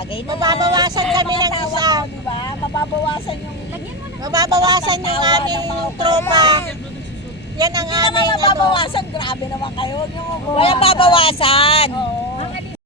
bagay na. Mababawasan kami ng isa. Di ba? Mababawasan yung... Lagyan mo na. Mababawasan yung aming tropa. Yan ang Hindi naman aming ano. mababawasan. Grabe naman kayo. Huwag niyo mabawasan. Walang babawasan. Oo.